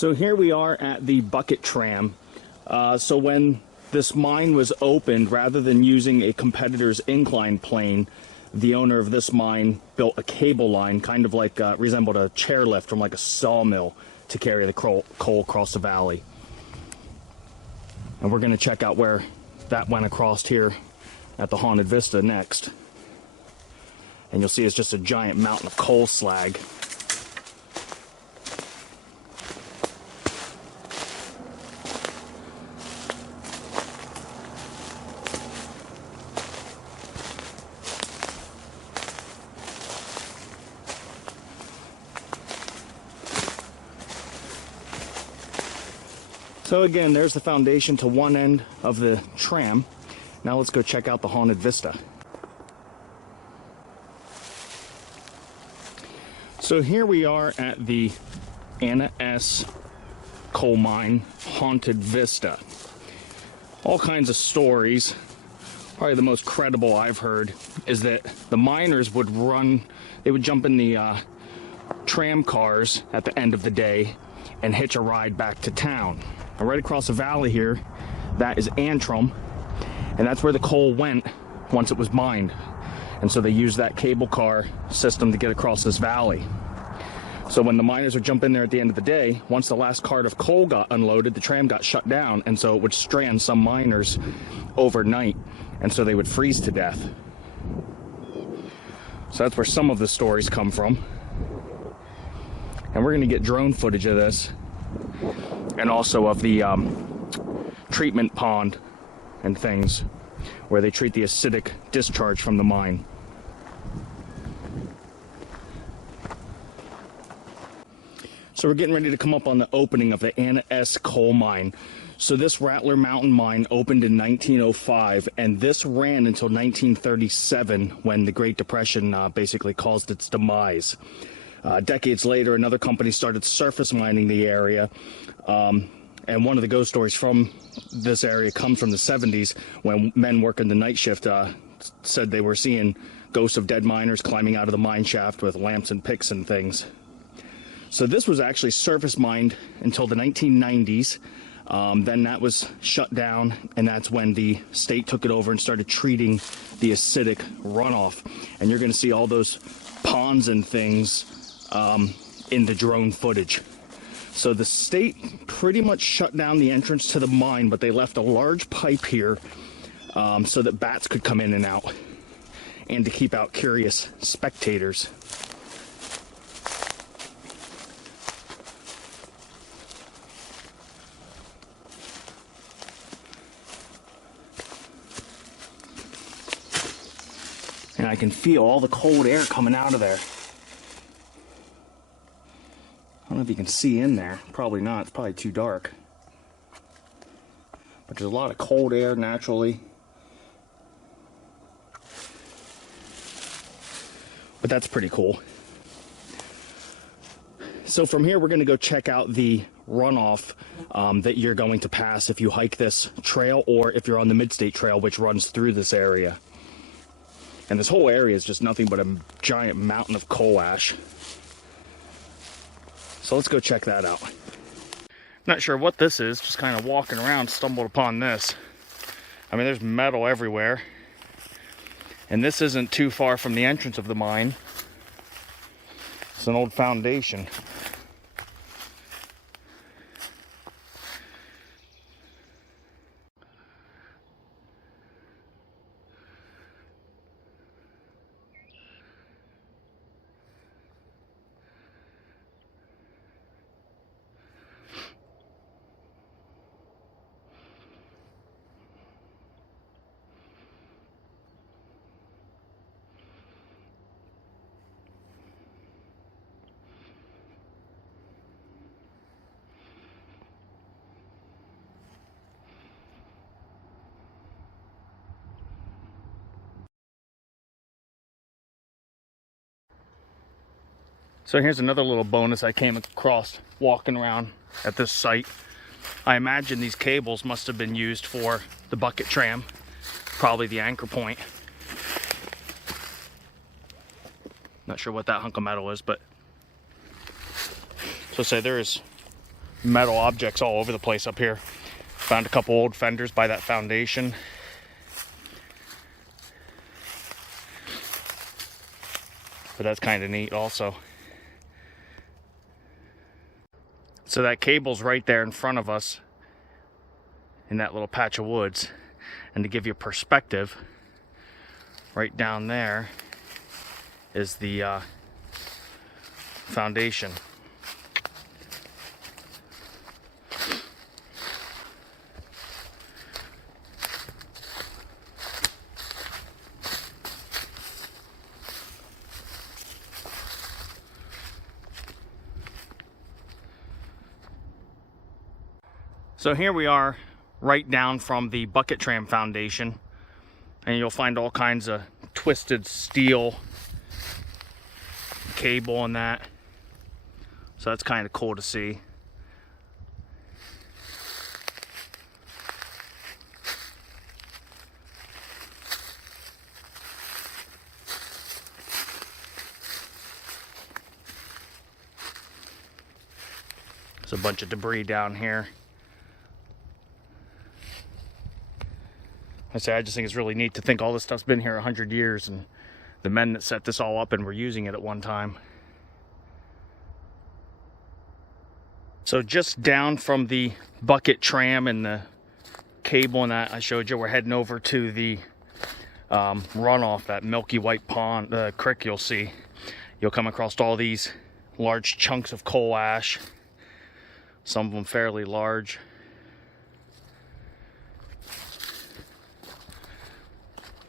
So here we are at the bucket tram. So when this mine was opened, rather than using a competitor's incline plane, the owner of this mine built a cable line, kind of like resembled a chairlift from like a sawmill, to carry the coal across the valley. And we're going to check out where that went across here at the Haunted Vista next. And you'll see it's just a giant mountain of coal slag. So again, there's the foundation to one end of the tram. Now let's go check out the Haunted Vista. So here we are at the Anna S. coal mine, Haunted Vista. All kinds of stories. Probably the most credible I've heard is that the miners would jump in the tram cars at the end of the day and hitch a ride back to town. And right across the valley here, that is Antrim, and that's where the coal went once it was mined. And so they used that cable car system to get across this valley. So when the miners would jump in there at the end of the day, once the last cart of coal got unloaded, the tram got shut down, and so it would strand some miners overnight, and so they would freeze to death. So that's where some of the stories come from. And we're going to get drone footage of this, and also of the treatment pond and things where they treat the acidic discharge from the mine. So we're getting ready to come up on the opening of the Anna S. coal mine. So this Rattler Mountain mine opened in 1905, and this ran until 1937, when the Great Depression basically caused its demise. Decades later, another company started surface mining the area, and one of the ghost stories from this area comes from the 70s, when men working the night shift said they were seeing ghosts of dead miners climbing out of the mine shaft with lamps and picks and things. So this was actually surface mined until the 1990s. Then that was shut down, and that's when the state took it over and started treating the acidic runoff. And you're going to see all those ponds and things in the drone footage. So the state pretty much shut down the entrance to the mine, but they left a large pipe here so that bats could come in and out, and to keep out curious spectators. And I can feel all the cold air coming out of there. I don't know if you can see in there. Probably not. It's probably too dark. But there's a lot of cold air naturally. But that's pretty cool. So from here, we're going to go check out the runoff that you're going to pass if you hike this trail, or if you're on the Midstate Trail, which runs through this area. And this whole area is just nothing but a giant mountain of coal ash. So let's go check that out. Not sure what this is, just kind of walking around, stumbled upon this. I mean, there's metal everywhere. And this isn't too far from the entrance of the mine. It's an old foundation. So here's another little bonus I came across walking around at this site. I imagine these cables must have been used for the bucket tram, probably the anchor point. Not sure what that hunk of metal is, but so say there is metal objects all over the place up here. Found a couple old fenders by that foundation. But that's kind of neat also. So that cable's right there in front of us in that little patch of woods. And to give you perspective, right down there is the foundation. So here we are, right down from the bucket tram foundation, and you'll find all kinds of twisted steel cable and that. So that's kind of cool to see. There's a bunch of debris down here. I just think it's really neat to think all this stuff's been here 100 years and the men that set this all up and were using it at one time. So just down from the bucket tram and the cable and that I showed you, we're heading over to the runoff, that milky white pond, creek you'll see. You'll come across all these large chunks of coal ash, some of them fairly large.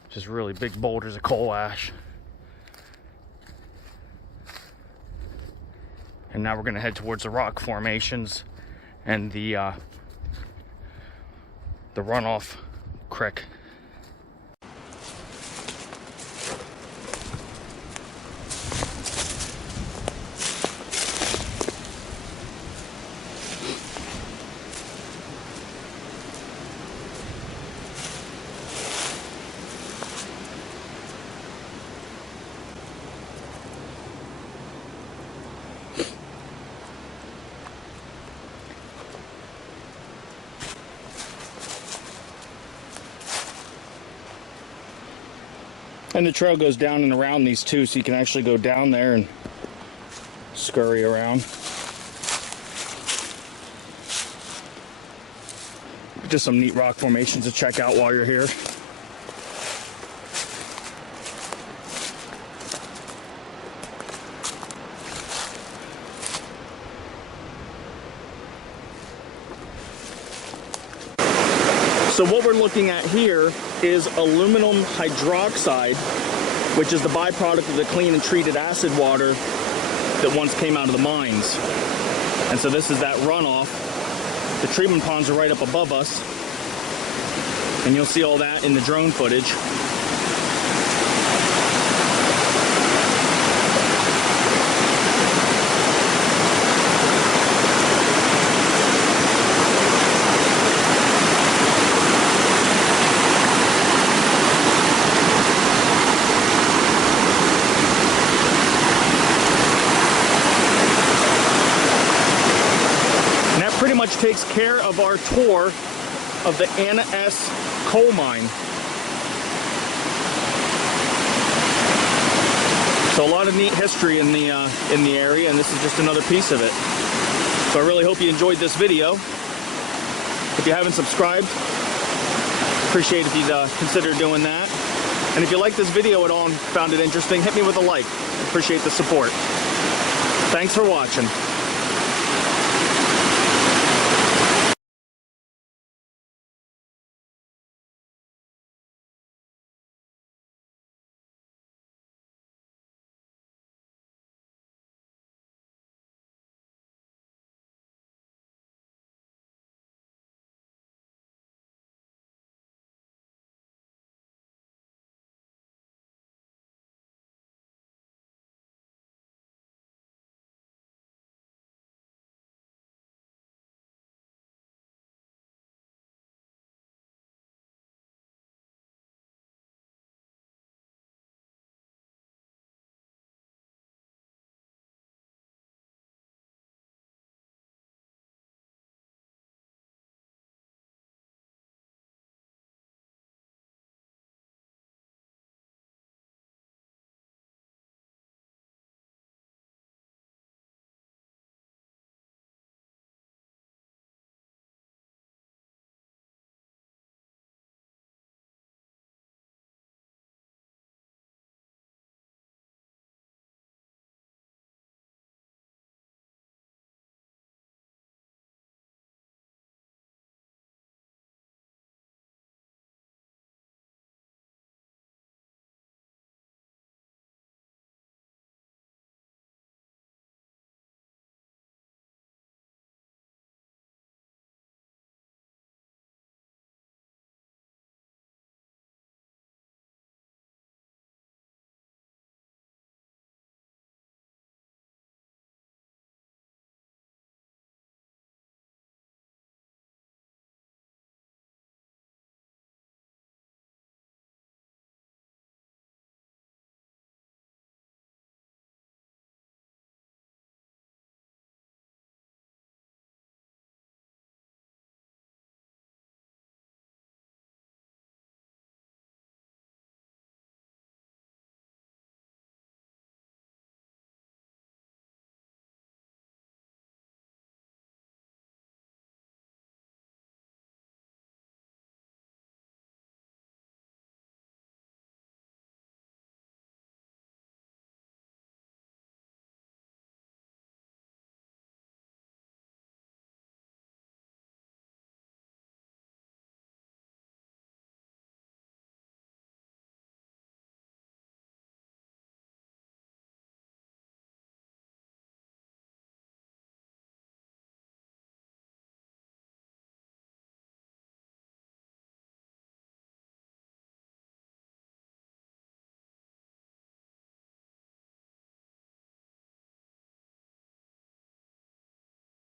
Just really big boulders of coal ash. And now we're going to head towards the rock formations and the runoff creek. And the trail goes down and around these too, so you can actually go down there and scurry around. Just some neat rock formations to check out while you're here. So what we're looking at here is aluminum hydroxide, which is the byproduct of the clean and treated acid water that once came out of the mines. And so this is that runoff. The treatment ponds are right up above us, and you'll see all that in the drone footage. Pretty much takes care of our tour of the Anna S coal mine. So a lot of neat history in the area, and this is just another piece of it. So I really hope you enjoyed this video. If you haven't subscribed, appreciate if you'd consider doing that. And if you like this video at all and found it interesting, hit me with a like. Appreciate the support. Thanks for watching.